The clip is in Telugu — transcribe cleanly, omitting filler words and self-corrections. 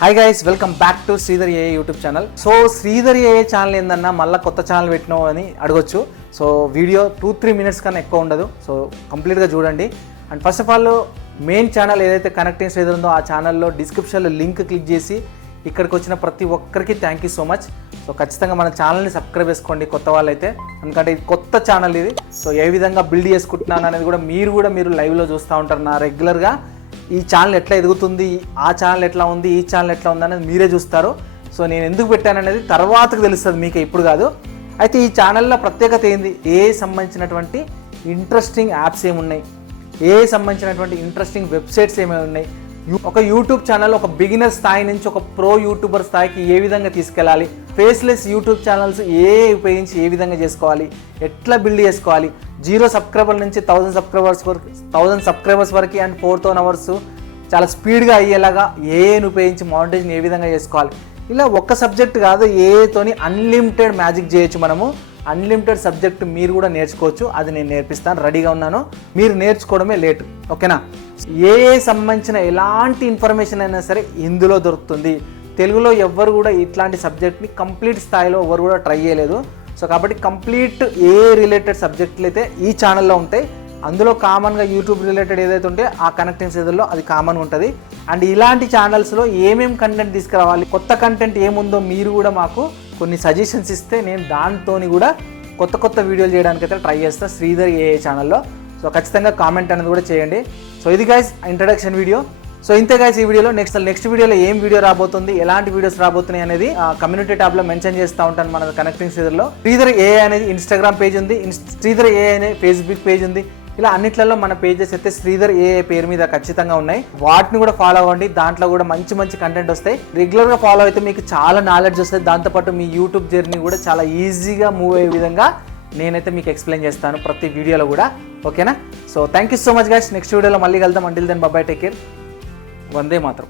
Hi guys, welcome back to Sridhar ఏఏ యూట్యూబ్ ఛానల్. సో శ్రీధర్ ఏఏ ఛానల్ ఏందన్నా మళ్ళీ కొత్త ఛానల్ పెట్టినావు అని అడగొచ్చు. సో వీడియో 2-3 మినిట్స్ కన్నా ఎక్కువ ఉండదు. సో కంప్లీట్గా చూడండి. And first of all main channel ఏదైతే కనెక్టింగ్ శ్రీధర్ ఉందో ఆ ఛానల్లో డిస్క్రిప్షన్లో లింక్ క్లిక్ చేసి ఇక్కడికి వచ్చిన ప్రతి ఒక్కరికి thank you so much. So ఖచ్చితంగా మన ఛానల్ని సబ్స్క్రైబ్ చేసుకోండి కొత్త వాళ్ళైతే, ఎందుకంటే ఇది కొత్త ఛానల్ ఇది. సో ఏ విధంగా బిల్డ్ చేసుకుంటున్నాను అనేది కూడా మీరు లైవ్లో చూస్తూ ఉంటారు. నా రెగ్యులర్గా ఈ ఛానల్ ఎట్లా ఎదుగుతుంది, ఆ ఛానల్ ఎట్లా ఉంది, ఈ ఛానల్ ఎట్లా ఉంది అనేది మీరే చూస్తారు. సో నేను ఎందుకు పెట్టాననేది తర్వాతకు తెలుస్తుంది, మీకు ఇప్పుడు కాదు. అయితే ఈ ఛానల్లో ప్రత్యేకత ఏంది, ఏ సంబంధించినటువంటి ఇంట్రెస్టింగ్ యాప్స్ ఏమున్నాయి, ఏ సంబంధించినటువంటి ఇంట్రెస్టింగ్ వెబ్సైట్స్ ఏమేమి ఉన్నాయి, ఒక యూట్యూబ్ ఛానల్ ఒక బిగినర్ స్థాయి నుంచి ఒక ప్రో యూట్యూబర్ స్థాయికి ఏ విధంగా తీసుకెళ్ళాలి, ఫేస్లెస్ యూట్యూబ్ ఛానల్స్ ఉపయోగించి ఏ విధంగా చేసుకోవాలి, ఎట్లా బిల్డ్ చేసుకోవాలి, 0 సబ్స్క్రైబర్ నుంచి 1000 సబ్స్క్రైబర్స్ వరకు అండ్ 4000 అవర్స్ చాలా స్పీడ్గా అయ్యేలాగా ఏఐని ఉపయోగించి మానిటైజేషన్ ఏ విధంగా చేసుకోవాలి, ఇలా ఒక్క సబ్జెక్ట్ కాదు, ఏఐతోని అన్లిమిటెడ్ మ్యాజిక్ చేయొచ్చు. మనము అన్లిమిటెడ్ సబ్జెక్ట్ మీరు కూడా నేర్చుకోవచ్చు. అది నేను నేర్పిస్తాను, రెడీగా ఉన్నాను. మీరు నేర్చుకోవడమే లేట్, ఓకేనా? ఏ సంబంధించిన ఎలాంటి ఇన్ఫర్మేషన్ అయినా సరే ఇందులో దొరుకుతుంది. తెలుగులో ఎవ్వరు కూడా ఇట్లాంటి సబ్జెక్ట్ని కంప్లీట్ స్థాయిలో ఎవరు కూడా ట్రై చేయలేదు. సో కాబట్టి కంప్లీట్ ఏ రిలేటెడ్ సబ్జెక్టులు అయితే ఈ ఛానల్లో ఉంటాయి. అందులో కామన్గా యూట్యూబ్ రిలేటెడ్ ఏదైతే ఉంటే ఆ కనెక్టింగ్ ఏదైలో అది కామన్గా ఉంటుంది. అండ్ ఇలాంటి ఛానల్స్లో ఏమేమి కంటెంట్ తీసుకురావాలి, కొత్త కంటెంట్ ఏముందో మీరు కూడా మాకు కొన్ని సజెషన్స్ ఇస్తే నేను దాంతో కూడా కొత్త వీడియోలు చేయడానికి అయితే ట్రై చేస్తాను శ్రీధర్ ఏఏ ఛానల్లో. సో ఖచ్చితంగా కామెంట్ అనేది కూడా చేయండి. సో ఇది గైస్ ఇంట్రడక్షన్ వీడియో. సో ఇంతే గైస్ ఈ వీడియోలో. నెక్స్ట్ వీడియోలో ఏం వీడియో రాబోతుంది, ఎలాంటి వీడియోస్ రాబోతున్నాయి అనేది కమ్యూనిటీ ట్యాబ్లో మెన్షన్ చేస్తూ ఉంటాను మన కనెక్టింగ్ శ్రీధర్లో. శ్రీధర్ ఏఐ అనేది ఇన్స్టాగ్రామ్ పేజ్ ఉంది, శ్రీధర్ ఏఐ అనే ఫేస్బుక్ పేజ్ ఉంది. ఇలా అన్నిట్లలో మన పేజెస్ అయితే శ్రీధర్ ఏఐ పేరు మీద ఖచ్చితంగా ఉన్నాయి. వాటిని కూడా ఫాలో అవ్వండి. దాంట్లో కూడా మంచి కంటెంట్ వస్తాయి. రెగ్యులర్గా ఫాలో అయితే మీకు చాలా నాలెడ్జ్ వస్తుంది. దాంతోపాటు మీ యూట్యూబ్ జర్నీ కూడా చాలా ఈజీగా మూవ్ అయ్యే విధంగా నేనైతే మీకు ఎక్స్ప్లెయిన్ చేస్తాను ప్రతి వీడియోలో కూడా, ఓకేనా? So thank you so much guys. Next వీడియోలో మళ్ళీ కలుద్దాం. Until then bye, take care. వందే మాత్రం.